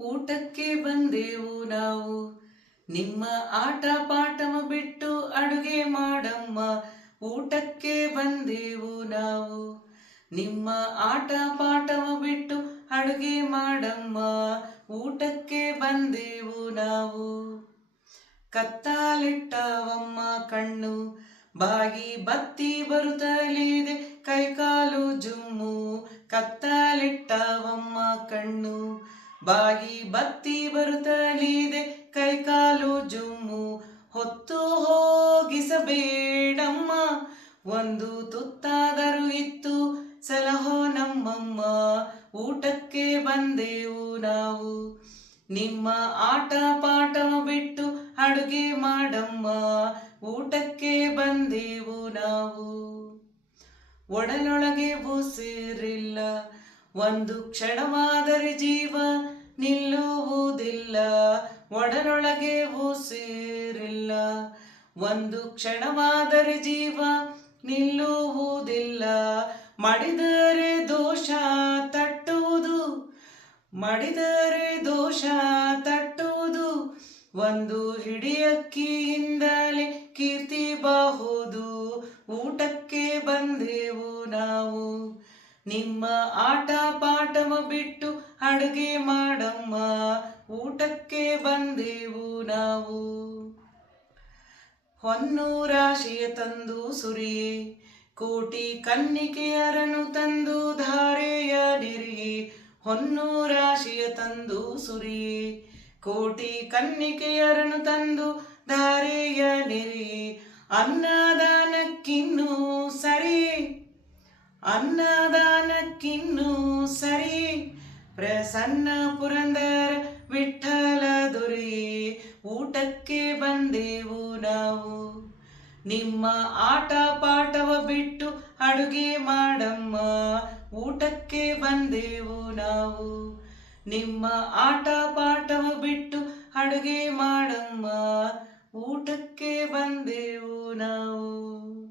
ಊಟಕ್ಕೆ ಬಂದೆವು ನಾವು, ನಿಮ್ಮ ಆಟ ಪಾಠವ ಬಿಟ್ಟು ಅಡುಗೆ ಮಾಡಮ್ಮ. ಊಟಕ್ಕೆ ಬಂದೆವು ನಾವು, ನಿಮ್ಮ ಆಟ ಪಾಠವ ಬಿಟ್ಟು ಅಡುಗೆ ಮಾಡಮ್ಮ. ಊಟಕ್ಕೆ ಬಂದೆವು ನಾವು. ಕತ್ತಾಲಿಟ್ಟವಮ್ಮ ಕಣ್ಣು, ಬಾಗಿ ಬತ್ತಿ ಬರುತ್ತಲಿದೆ, ಕೈಕಾಲು ಜುಮ್ಮು. ಕತ್ತಲಿಟ್ಟವಮ್ಮ ಕಣ್ಣು, ಬಾಗಿ ಬತ್ತಿ ಬರುತ್ತಲಿದೆ, ಕೈಕಾಲು ಜುಮ್ಮು. ಹೊತ್ತು ಹೋಗಿಸಬೇಡಮ್ಮ, ಒಂದು ತುತ್ತಾದರೂ ಇತ್ತು ಸಲಹೋ ನಮ್ಮಮ್ಮ. ಊಟಕ್ಕೆ ಬಂದೆವು ನಾವು, ನಿಮ್ಮ ಆಟ ಪಾಠವ ಬಿಟ್ಟು ಅಡುಗೆ ಮಾಡಮ್ಮ. ಊಟಕ್ಕೆ ಬಂದೆವು ನಾವು. ಒಡಲೊಳಗೆ ಉಸಿರಿಲ್ಲ, ಒಂದು ಕ್ಷಣವಾದರೆ ಜೀವ ನಿಲ್ಲುವುದಿಲ್ಲ. ಒಡಲೊಳಗೆ ಉಸಿರಿಲ್ಲ, ಒಂದು ಕ್ಷಣವಾದರೆ ಜೀವ ನಿಲ್ಲುವುದಿಲ್ಲ. ಮಡಿದರೆ ದೋಷ ತಟ್ಟುವುದು, ಮಡಿದರೆ ದೋಷ ತಟ್ಟುವುದು. ಒಂದು ಹಿಡಿಯಕ್ಕಿಯಿಂದಲೇ ಕೀರ್ತಿ ಬಹುದು. ಊಟಕ್ಕೆ ಬಂದೆವು ನಾವು, ನಿಮ್ಮ ಆಟ ಪಾಠವ ಬಿಟ್ಟು ಅಡುಗೆ ಮಾಡಮ್ಮ. ಊಟಕ್ಕೆ ಬಂದೆವು ನಾವು. ಹೊನ್ನು ರಾಶಿಯ ತಂದು ಸುರಿಯೇ, ಕೋಟಿ ಕನ್ನಿಕೆಯರನ್ನು ತಂದು ಧಾರೆಯ ನಿರಿಯೇ. ಹೊನ್ನು ರಾಶಿಯ ತಂದು ಸುರಿಯೇ, ಕೋಟಿ ಕನ್ನಿಕೆಯರನ್ನು ತಂದು ಧಾರೆಯ ನಿರಿಯೇ. ಅನ್ನದಾನಕ್ಕಿನ್ನೂ ಸರಿ, ಅನ್ನದಾನಕ್ಕಿನ್ನೂ ಸರಿ, ಪ್ರಸನ್ನ ಪುರಂದರ ವಿಠ್ಠಲ ದೊರೆಯೇ. ಊಟಕ್ಕೆ ಬಂದೆವು ನಾವು, ನಿಮ್ಮ ಆಟ ಪಾಠವ ಬಿಟ್ಟು ಅಡುಗೆ ಮಾಡಮ್ಮ. ಊಟಕ್ಕೆ ಬಂದೆವು ನಾವು, ನಿಮ್ಮ ಆಟ ಪಾಠವ ಬಿಟ್ಟು ಅಡುಗೆ ಮಾಡಮ್ಮ. ಊಟಕ್ಕೆ ಬಂದೆವು ನಾವು.